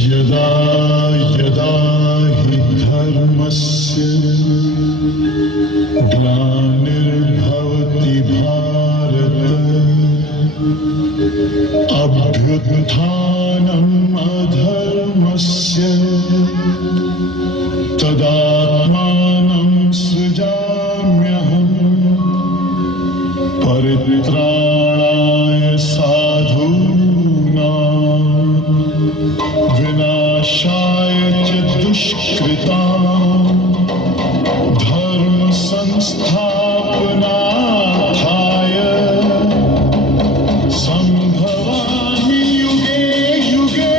यदा यदा हि धर्मस्य ग्लानिर्भवति भारत अभ्युत्थानम् अधर्मस्य तदात्मानं सृजाम्यहम् परित्राणाय साधूनां विनाशाय च दुष्कृतां धर्म संस्थापनार्थाय संभवामि युगे युगे।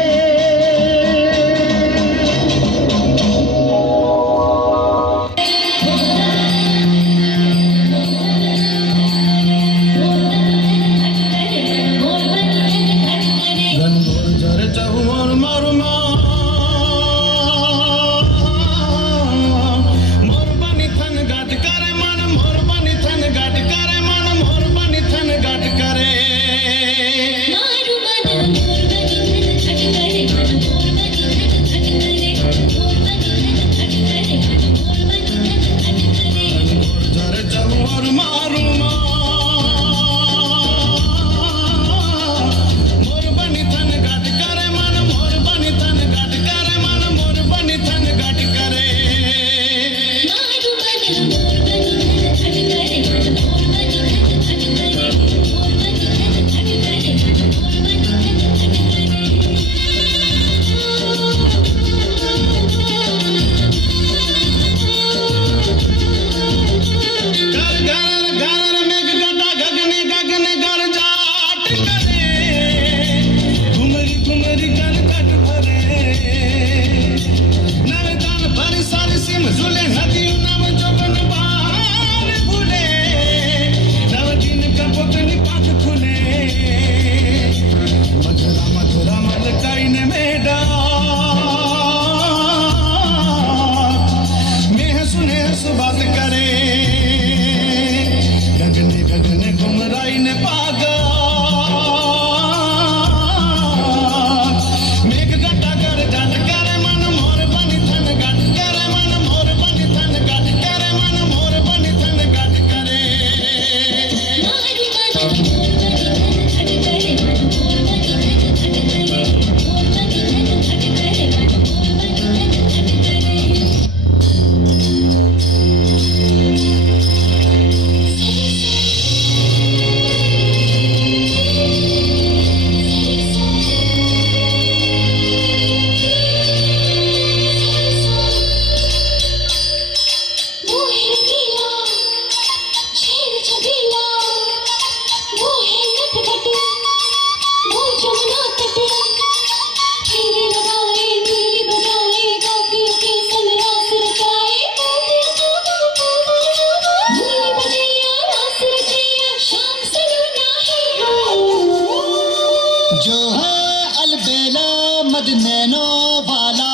जो है अलबेला मदनैनो वाला,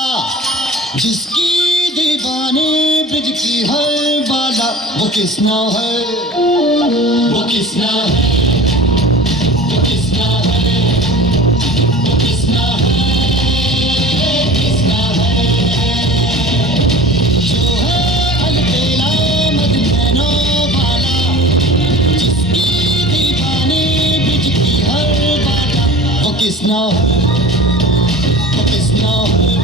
जिसकी दीवानी ब्रिज की हर बाला, वो किसना है, वो किसना है, वो किसना है, वो किसना है, किसना है। जो है अलबेला मदनैनो वाला, जिसकी दीवानी ब्रिज की हर बाला, वो किसना है, वो किसना है।